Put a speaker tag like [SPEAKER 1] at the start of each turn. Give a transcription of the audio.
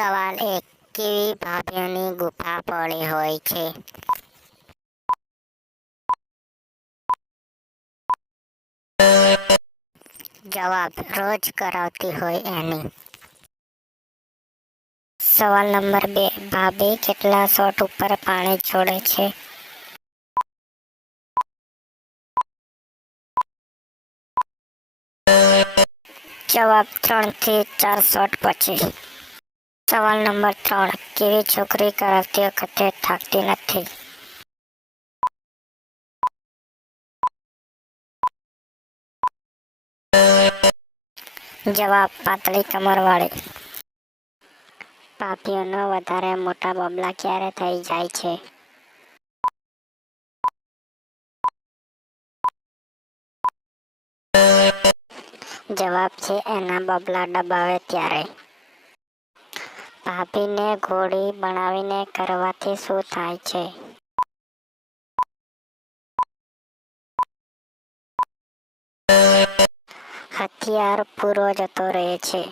[SPEAKER 1] સવાલ એક, કેવી ભાભીઓની ગુફા પડી હોય છે? જવાબ, રોજ કરાવતી હોય એની. સવાલ નંબર બે, ભાભી કેટલા શોટ ઉપર પાણી છોડે છે? જવાબ ત્રણથી ચાર શોટ પછી. સવાલ નંબર ત્રણ. કેવી છોકરી કરાવતી વખતે થાકતી નથી? જવાબ, પાતળી કમર વાળી પાપીઓનો વધારે મોટા બબલા ક્યારે થઈ જાય છે? જવાબ છે, એના બબલા દબાવે ત્યારે. ભાભીને ઘોડી બનાવીને કરવાથી શું થાય છે? હથિયાર પૂરો જતો રહે છે.